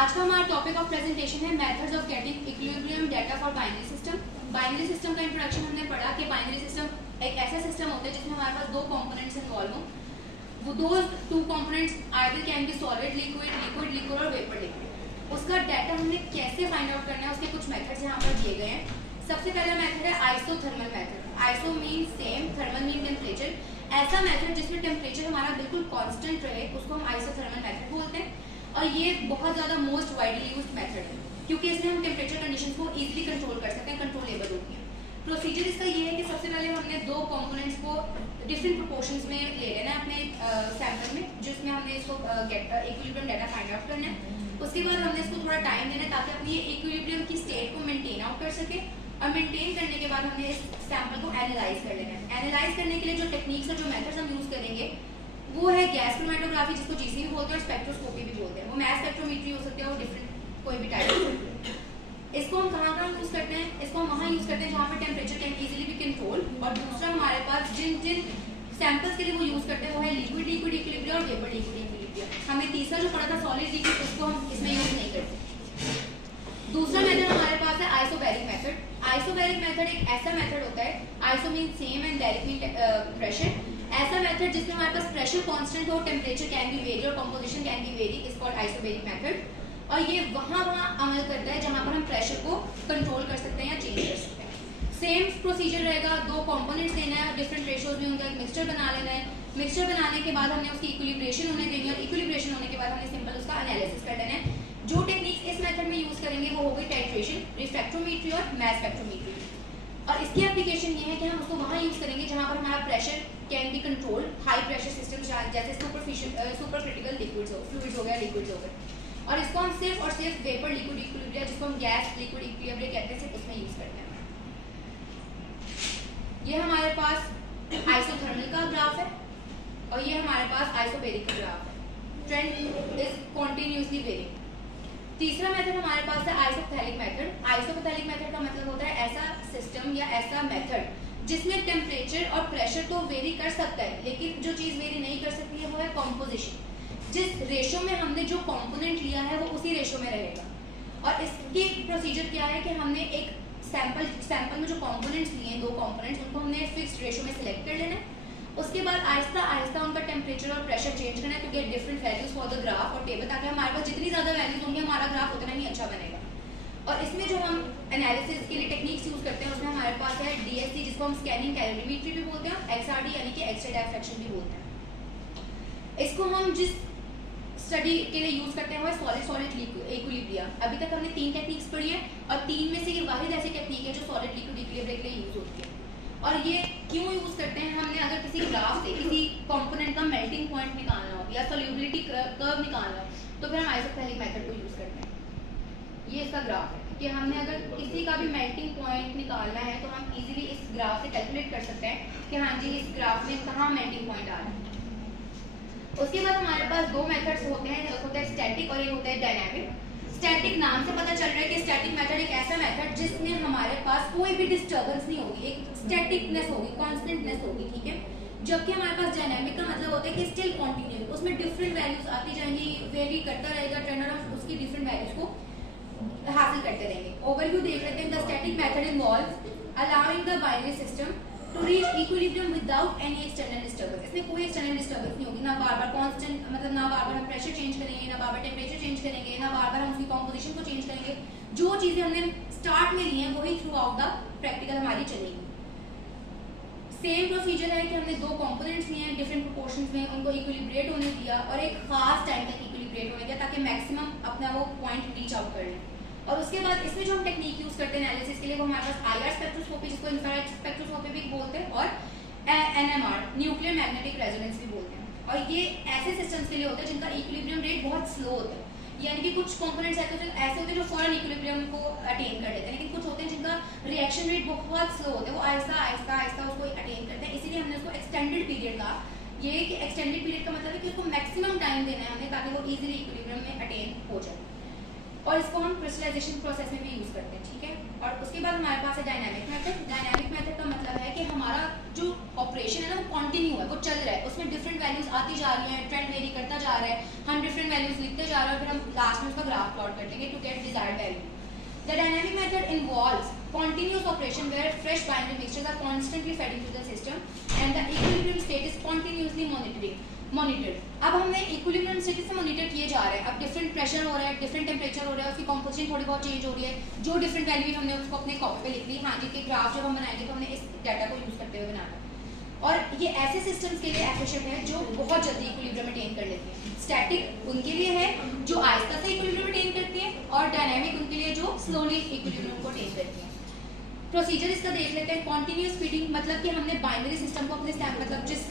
आज का हमारा टॉपिक ऑफ प्रेजेंटेशन है methods of getting equilibrium data for binary system. Binary system का इंट्रोडक्शन हमने पढ़ा कि बाइनरी सिस्टम एक ऐसा सिस्टम होता है जिसमें हमारे पास दो कंपोनेंट्स इन्वॉल्व हों। वो दो two components either can be solid liquid, liquid liquid और वेपर लिक्विड। उसका डाटा हमने कैसे फाइंड आउट करना है, उसके कुछ मेथड्स यहाँ पर दिए गए हैं। सबसे पहला मेथड है isothermal method. Iso mean same, thermal mean temperature. ऐसा मेथड जिसमें टेम्परेचर हमारा बिल्कुल कांस्टेंट रहे उसको हम आइसोथर्मल मेथड बोलते हैं। और ये बहुत ज़्यादा मोस्ट वाइडली यूज्ड मेथड है क्योंकि इसमें हम टेम्परेचर कंडीशन को इजीली कंट्रोल कर सकते हैं, कंट्रोलेबल होती है। प्रोसीजर इसका ये है कि सबसे पहले हमने दो कंपोनेंट्स को डिफरेंट प्रोपोर्शंस में ले लेना है अपने सैंपल में, जिसमें हमने इसको इक्विलिब्रियम डाटा फाइंड आउट करना है। उसके बाद हमने इसको थोड़ा टाइम देना है ताकि अपनी ये इक्विलिब्रियम की स्टेट को मेंटेन आउट कर सके। और मेंटेन करने के बाद हमने इस सैंपल को एनालाइज कर लेना है। एनालाइज करने के लिए जो टेक्निक्स और जो मेथड्स हम यूज करेंगे वो है गैस क्रोमैटोग्राफी, जिसको जीसी भी बोलते हैं, और स्पेक्ट्रोस्कोपी भी बोलते हैं। वो मैस स्पेक्ट्रोमेट्री हो सकती है, वो डिफरेंट कोई भी टाइप हो सकती है। इसको हम कहाँ यूज करते हैं? इसको हम वहाँ यूज करते हैं जहाँ पर temperature can easily B control. और दूसरा हमारे पास जिन जिन सैंपल्स के लिए वो यूज करते हैं वो है लिक्विड लिक्विड इक्विलिब्रियम और वेपर लिक्विड इक्विलिब्रियम। हमने तीसरा जो पढ़ा था सॉलिड लिक्विड, उसको हम इसमें यूज नहीं करते। दूसरा मेथड हमारे पास है आइसोबैरिक मेथड। आइसोबैरिक मेथड एक ऐसा मेथड होता है, iso mean same and baric mean pressure. ऐसा मेथड जिसमें हमारे पास प्रेशर कांस्टेंट हो, टेम्परेचर कैन बी वेरी और composition can be vary, is called isobaric method. और ये वहाँ अमल करता है जहाँ पर हम प्रेशर को कंट्रोल कर सकते हैं या चेंज कर सकते हैं। सेम प्रोसीजर रहेगा, दो कंपोनेंट्स लेना है, डिफरेंट रेशियोज में उनका एक मिक्सचर बना लेना है। मिक्सचर बनाने के बाद हमने उसकी इक्विलिब्रेशन होने देनी है और इक्विलिब्रेशन होने के बाद हमने सिंपल उसका एनालिसिस कर लेना है। जो टेक्निक्स इस मेथड में यूज करेंगे वो होगी टाइट्रेशन, रिफ्रैक्टोमेट्री और मैस स्पेक्ट्रोमेट्री। और इसकी एप्लीकेशन ये है कि हम उसको वहाँ यूज करेंगे जहाँ पर हमारा pressure can be control, high pressure system जैसे सुपर क्रिटिकल लिक्विड्स हो, फ्लूइड्स हो गया, लिक्विड्स हो गए। और इसको हम सिर्फ और सिर्फ वेपर लिक्विड इक्विलिब्रियम, जिसको हम गैस लिक्विड इक्विलिब्रियम कहते हैं, सिर्फ उसमें यूज करते हैं। ये हमारे पास आइसोथर्मल का ग्राफ है और ये हमारे पास आइसोबैरिक का ग्राफ है। Trend is continuously varying. तीसरा मेथड हमारे पास है आइसोपैथेलिक मेथड। आइसोपैथेलिक मेथड का मतलब होता है ऐसा सिस्टम या ऐसा मेथड जिसमें टेम्परेचर और प्रेशर तो वेरी कर सकता है, लेकिन जो चीज़ वेरी नहीं कर सकती है वो है कॉम्पोजिशन। जिस रेशो में हमने जो कंपोनेंट लिया है वो उसी रेशो में रहेगा। और इसकी प्रोसीजर क्या है कि हमने एक सैंपल में जो कंपोनेंट्स लिए हैं, दो कंपोनेंट्स, उनको हमने फिक्स्ड रेशो में सिलेक्ट कर लेना है। उसके बाद आहिस्ता आहिस्ता उनका टेम्परेचर और प्रेशर चेंज करना है to get different values for the graph और टेबल, ताकि हमारे पास जितनी ज़्यादा वैल्यूज होंगी हमारा ग्राफ उतना ही अच्छा बनेगा। और इसमें जो हम एनालिसिस के लिए टेक्निक्स यूज करते हैं उसमें हमारे पास है डीएससी, जिसको हम स्कैनिंग कैलोरीमेट्री भी बोलते हैं, एक्सआरडी यानी कि एक्स-रे डायफ्रैक्शन भी बोलते हैं। इसको हम जिस स्टडी के लिए यूज करते हैं वो सॉलिड सॉलिड इक्विलिब्रियम। अभी तक हमने 3 टेक्निक्स पढ़ी है और 3 में से ये वाहिद ऐसी टेक्निक है जो सॉलिड लिक्विड इक्विलिब्रियम के लिए यूज होती है। और ये क्यों यूज करते हैं? हमने अगर किसी ग्राफ से किसी कंपोनेंट का मेल्टिंग पॉइंट निकालना हो या सॉल्युबिलिटी कर्व निकालना हो तो फिर हम आइसोपैथेलिक मेथड को यूज करते हैं। ये इसका ग्राफ है कि हमने अगर किसी का भी मेल्टिंग पॉइंट निकालना है तो हम इजीली इस ग्राफ से कैलकुलेट कर सकते हैं कि हाँ जी इस ग्राफ में कहाँ मेल्टिंग पॉइंट आ रहा है। उसके बाद हमारे पास दो मेथड्स होते हैं, एक होता है स्टैटिक और एक होता है डायनामिक। स्टैटिक नाम से पता चल रहा है कि स्टैटिक मेथड एक ऐसा मेथड जिसमें हमारे पास कोई भी डिस्टर्बेंस नहीं होगी, एक स्टैटिकनेस होगी, कांस्टेंटनेस होगी, ठीक है। जबकि हमारे पास डायनामिक का मतलब होता है कि स्टिल कंटिन्यू, उसमें डिफरेंट वैल्यूज आती जाएंगी, वेरी करता रहेगा ट्रेंड और हम उसकी डिफरेंट वैल्यूज को हासिल करते रहेंगे। ओवरव्यू देख लेते हैं। The static method involves allowing the binary system to reach equilibrium without any external disturbance. इसमें कोई एक्सटर्नल डिस्टर्बेंस नहीं होगी, ना बार बार कांस्टेंट, मतलब ना बार बार हम प्रेशर चेंज करेंगे, ना बार बार टेम्परेचर चेंज करेंगे, ना बार बार हम उसकी कंपोजिशन को चेंज करेंगे। जो चीजें हमने स्टार्ट में ली हैं वही थ्रू आउट द प्रैक्टिकल हमारी चलेगी। सेम प्रोसीजर है कि हमने दो कंपोनेंट्स लिए हैं डिफरेंट प्रोपोर्शंस में, उनको इक्विलिब्रेट होने दिया और एक खास टाइम तक इक्विलिब्रेट होने दिया ताकि मैक्सिमम अपना वो पॉइंट रीच आउट कर लें। और उसके बाद इसमें जो हम टेक्निक यूज करते हैं एनालिसिस के लिए वो हमारे पास आईआर स्पेक्ट्रोस्कोपी, जिसको इंफ्रारेड स्पेक्ट्रोस्कोपी भी बोलते हैं, और एनएमआर, न्यूक्लियर मैग्नेटिक रेजोनेंस भी बोलते हैं। और ये ऐसे सिस्टम्स के लिए होता है जिनका इक्विलिब्रियम रेट बहुत स्लो होता है, यानी कि कुछ कंपोनेंट्स ऐसे होते हैं जो फौरन इक्विलिब्रियम को अटेन कर लेते हैं, लेकिन कुछ होते हैं जिनका रिएक्शन रेट बहुत स्लो होता है, वो आहिस्ता आहिस्ता आहिस्ता उसको अटेन करते हैं। इसीलिए हमने उसको एक्सटेंडेड पीरियड कहा। ये कि एक्सटेंडेड पीरियड का मतलब है कि उसको मैक्सिमम टाइम देना है हमें ताकि वो इजीली इक्विलिब्रियम में अटेन हो जाए। और इसको हम क्रिस्टलाइजेशन प्रोसेस में भी यूज़ करते हैं, ठीक है। और उसके बाद हमारे पास है डायनामिक मेथड। डायनामिक मेथड का मतलब है कि हमारा जो ऑपरेशन है ना वो कंटिन्यू है, वो चल रहा है, उसमें डिफरेंट वैल्यूज आती जा रही हैं, ट्रेंड वेरी करता जा रहा है, हम डिफरेंट वैल्यूज लिखते जा रहे हैं और फिर हम लास्ट में उसका ग्राफ प्लॉट कर लेंगे to get desired value. The dynamic method involves continuous operation where fresh binary mixtures are constantly fed into the system and the equilibrium state is continuously monitored. अब हमने equilibrium state से monitor किए जा रहे हैं, अब different pressure हो रहा है, different temperature हो रहा है, उसकी composition थोड़ी बहुत change हो रही है, जो different value हमने उसको अपने कॉपी पे लिख ली, हाँ जी, के ग्राफ जब हम बनाएंगे तो हमने इस डाटा को यूज़ करते हुए बनाना है। और ये ऐसे सिस्टम्स के लिए एफिशिएंट है जो बहुत जल्दी इक्विलिब्रियम मेंटेन कर लेते हैं। स्टैटिक उनके लिए है जो आहिस्ता से इक्विलिब्रियम मेंटेन करती है और डायनामिक उनके लिए जो स्लोली इक्विलिब्रियम को मेंटेन करती है। प्रोसीजर इसका देख लेते हैं। कॉन्टिन्यूस फीडिंग मतलब कि हमने बाइनरी सिस्टम को अपने मतलब जिस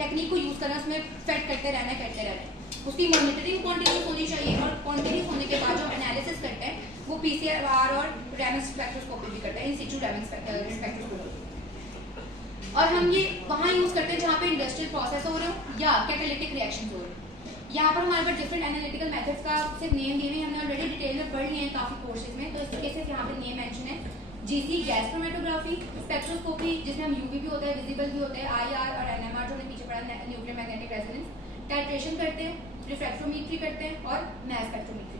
टेक्निक को यूज़ करना है उसमें फेड करते रहना है, उसकी मॉनिटरिंग कॉन्टिन्यूस होनी चाहिए और कॉन्टिन्यूस होने के बाद जो एनालिसिस करते हैं वो पीसीआर और रैमन स्पेक्ट्रोस्कोपी भी करते हैं, इन सिटू रैमन स्पेक्ट्रोस्कोपी। और हम ये वहाँ यूज़ करते हैं जहाँ पे इंडस्ट्रियल प्रोसेस हो रहे हो या कैटालिटिक रिएक्शन हो रहे हो। यहाँ पर हमारे पास डिफरेंट एनालिटिकल मेथड्स का सिर्फ नेम दिए हुए हमने ऑलरेडी डिटेल में पढ़ लिए हैं काफ़ी कोर्सेज में, तो इसके सिर्फ यहाँ पे नेम मेंशन है। जीसी गैस क्रोमेटोग्राफी, स्पेक्ट्रोस्कोपी जिसमें हम यूवी भी होता है, विजिबल भी होता है, आईआर और एनएमआर जो हमने पीछे पढ़ा, न्यूक्लियर मैग्नेटिक रेजोनेंस, टाइट्रेशन करते हैं, रिफ्रैक्टोमेट्री करते हैं और मैस स्पेक्ट्रोमेट्री।